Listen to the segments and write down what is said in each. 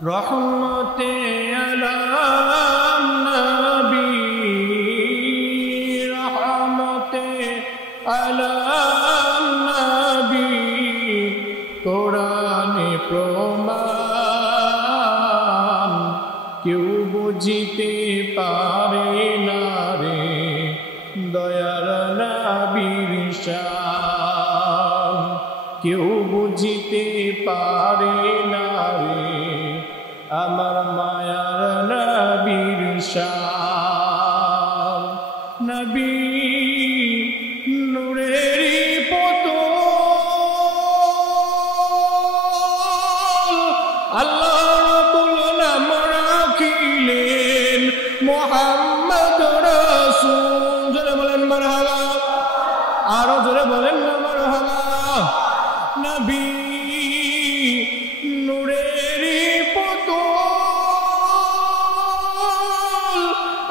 রহমতে আলাম নবী রহমতে আলাম নবী কোরআনে প্রমাণ কেউ বুঝিতে পারে না রে দয়ার নবীর শান কেউ বুঝিতে পারে না রে আমার মায়ার নবীর শান নবী নূরেরই পুতুল আল্লাহ রাব্বুল নাম রাখিলেন মুহাম্মদ রাসূল জোরে বলেন মারহাবা আরো জোরে বলেন না মারহাবা নবী নূরেরই পুতুল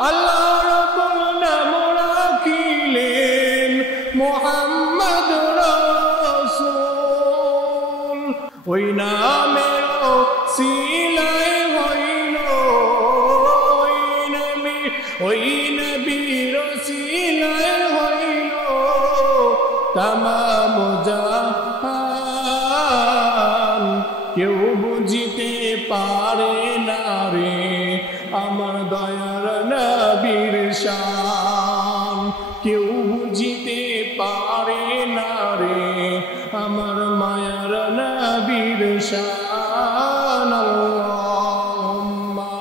আল্লাহ রাব্বুল নাম রাখিলেন মুহাম্মদ রাসূল ওই নামের সিলায় হইল ওই নবীর সিলায় হইল তামাম জাহান কেউ বুঝিতে পারে না রে আমার দয়ার নবীর শান কেউ বুঝিতে পারে না রে আমার মায়ার নবীর শান আল্লাহুম্মা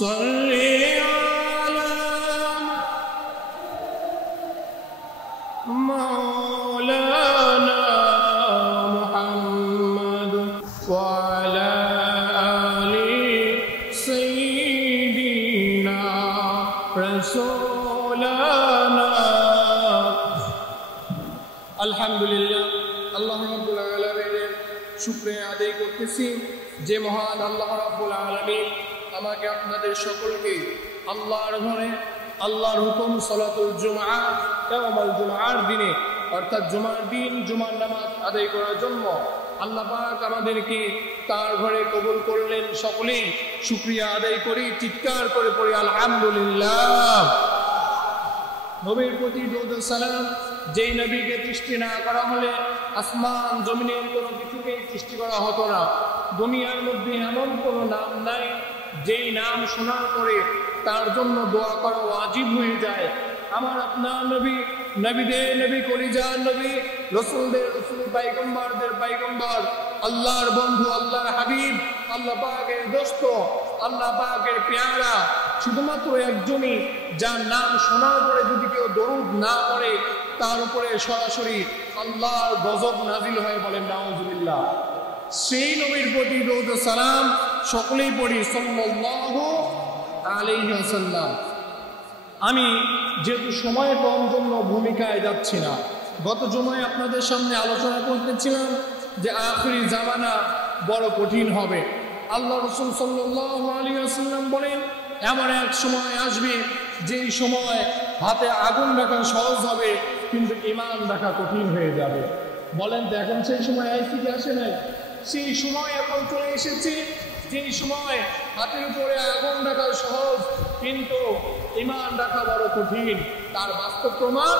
সাল্লি আলা মাওলানা মুহাম্মদ ওয়া আলা আলি সাইয়্যিদিনা রাসূলানা আলহামদুলিল্লাহ আল্লাহ রাব্বুল আলামিনের শুকরিয়া আদায় করতেছি যে মহান আল্লাহ রাব্বুল আলামিন আমাকে আপনাদের সকলকে আল্লাহর ঘরে আল্লাহর হুকুম সালাতুল জুমআ ইয়াউমুল জুমআর দিনে অর্থাৎ জুমার দিন জুমার নামাজ আদায় করার জন্য আল্লাহ পাক আমাদেরকে তার ঘরে কবুল করলেন সকলেই শুকরিয়া আদায় করি চিৎকার করে পড়ি আলহামদুলিল্লাহ নবীর প্রতি দরুদ ও সালাম যেই নবীকে সৃষ্টি না করা হলে আসমান জমিনের কোনো কিছুকে সৃষ্টি করা হতো না দুনিয়ার মধ্যে এমন কোনো নাম নাই যেই নাম শোনার পরে তার জন্য দোয়া করা ওয়াজিব হয়ে যায় আমার আপনার নবী নবীদের নবী কলিজার নবী রাসূলদের রাসূল পয়গম্বরদের পয়গম্বর আল্লাহর বন্ধু আল্লাহর হাবিব আল্লাহ পাকের দোস্ত আল্লাহ পাকের পেয়ারা শুধুমাত্র একজনই যার নাম শোনার পরে যদি কেউ দরুদ না পড়ে তার উপরে সরাসরি আল্লাহর গজব নাজিল হয় বলেন নাউজুবিল্লাহ সেই নবীর প্রতি দরুদ ও সালাম সকলেই পড়ি সাল্লাল্লাহু আলাইহি ওয়াসাল্লাম আমি যেহেতু সময় কম জন্য ভূমিকায় যাচ্ছি না গত জুমায় আপনাদের সামনে আলোচনা করতেছিলাম যে আখিরি জামানা বড় কঠিন হবে আল্লাহ রাসূল সাল্লাল্লাহু আলাইহি ওয়াসাল্লাম বলেন এমন এক সময় আসবে যেই সময় হাতে আগুন রাখা সহজ হবে কিন্তু ঈমান রাখা কঠিন হয়ে যাবে বলেন তো এখন সেই সময় আইসি কি আসে নাই সেই সময় এখন চলে এসেছে যেই সময় হাতের উপরে আগুন রাখা সহজ কিন্তু ঈমান রাখা বড় কঠিন তার বাস্তব প্রমাণ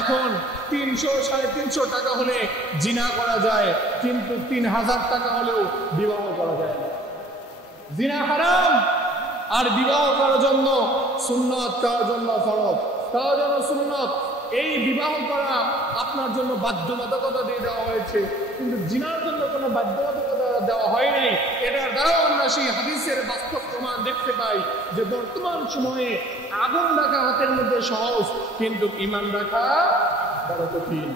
এখন 300-350 টাকা হলে জিনা করা যায় কিন্তু 3000 টাকা হলেও বিবাহ করা যায় না জিনা হারাম আর বিবাহ করার জন্য সুন্নত করার জন্য ফরজ করার জন্য সুন্নত এই বিবাহ করা আপনার জন্য বাধ্যবাধকতা দিয়ে দেওয়া হয়েছে কিন্তু জিনার জন্য কোনো বাধ্যবাধকতা দেওয়া হয়নি এটার দ্বারাও আমরা সেই হাদিসের বাস্তব প্রমাণ দেখতে পাই যে বর্তমান সময়ে আগুন রাখা হাতের মধ্যে সহজ কিন্তু ঈমান রাখা বড় কঠিন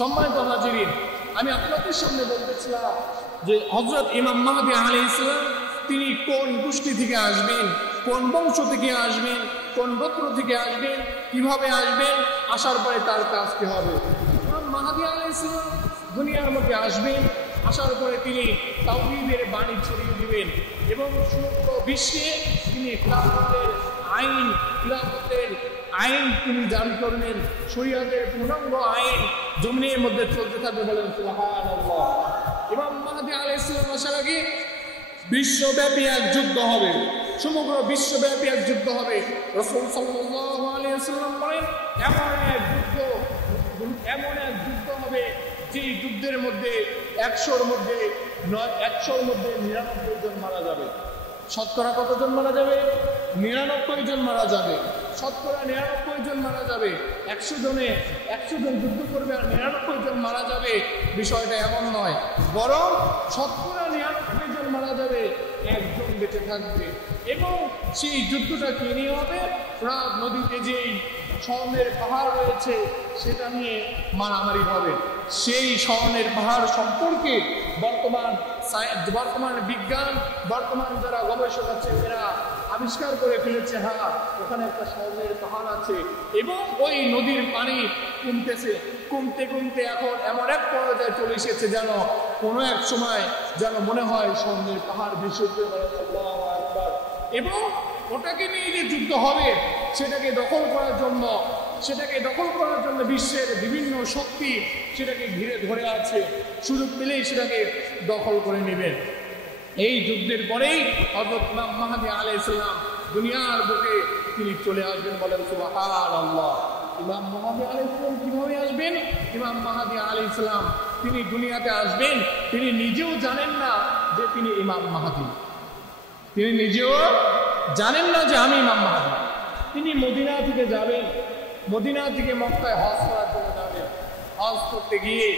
সম্মানিত হাজিরিন আমি আপনাদের সামনে বলতেছিলাম যে হযরত ইমাম মাহদী আলাইহিস সালাম তিনি কোন গোষ্ঠী থেকে আসবেন কোন বংশ থেকে আসবেন কোন গোত্র থেকে আসবেন কিভাবে আসবেন আসার পরে তার কাজ কি হবে ইমাম মাহদী আলাইহিস সালাম দুনিয়ার মধ্যে আসবেন আসার পরে তিনি তাওহীদের বাণী ছড়িয়ে দিবেন এবং সমগ্র বিশ্বে তিনি খিলাফতের আইন তিনি জারি করবেন শরীয়তের পূর্ণাঙ্গ আইন জমিনের মধ্যে চলতে থাকবে বলেন সুবহানাল্লাহ ইমাম মাহদী আলাইহিস সালাম আসার আগে বিশ্বব্যাপী এক যুদ্ধ হবে, সমগ্র বিশ্বব্যাপী এক যুদ্ধ হবে। রাসূল সাল্লাল্লাহু আলাইহি ওয়াসাল্লাম বলেন এমন এক যুদ্ধ হবে যে যুদ্ধের মধ্যে 100-র মধ্যে 99 জন মারা যাবে। শতকরা কতজন মারা যাবে? 99 জন মারা যাবে। শতকরা 99 জন মারা যাবে। 100 জন যুদ্ধ করবে আর 99 জন মারা যাবে, বিষয়টা এমন নয়, বরং শতকরা 99 জন মারা যাবে, একজন বেঁচে থাকবে। এবং সেই যুদ্ধটা কি নিয়ে হবে? ফোরাত নদীতে যেই স্বর্ণের পাহাড় রয়েছে সেটা নিয়ে মারামারি হবে। সেই স্বর্ণের পাহাড় সম্পর্কে বর্তমান বিজ্ঞান, বর্তমান যারা গবেষক আছে এরা আবিষ্কার করে ফেলেছে, হ্যাঁ ওখানে একটা স্বর্ণের পাহাড় আছে। এবং ওই নদীর পানি কমতে এখন এমন এক পর্যায়ে চলে এসেছে যেন কোনো এক সময় যেন মনে হয় স্বর্ণের পাহাড় ভেসে উঠতে পারে। এবং ওটাকে নিয়ে যে যুদ্ধ হবে সেটাকে দখল করার জন্য বিশ্বের বিভিন্ন শক্তি সেটাকে ঘিরে ধরে আছে, সুযোগ পেলেই সেটাকে দখল করে নেবেন। এই যুদ্ধের পরেই হযরত ইমাম মাহদী আলাইহিস সালাম দুনিয়ার বুকে তিনি চলে আসবেন। বলেন সুবহানাল্লাহ। ইমাম মাহদী আলাইহিস সালাম কিভাবে আসবেন? ইমাম মাহদী আলাইহিস সালাম তিনি দুনিয়াতে আসবেন, তিনি নিজেও জানেন না যে তিনি ইমাম মাহদী, তিনি নিজেও জানেন না যে আমি ইমাম মাহদী। তিনি মদিনা থেকে যাবেন, মদিনা থেকে মক্কায় হজ করার জন্য যাবেন। হজ করতে গিয়ে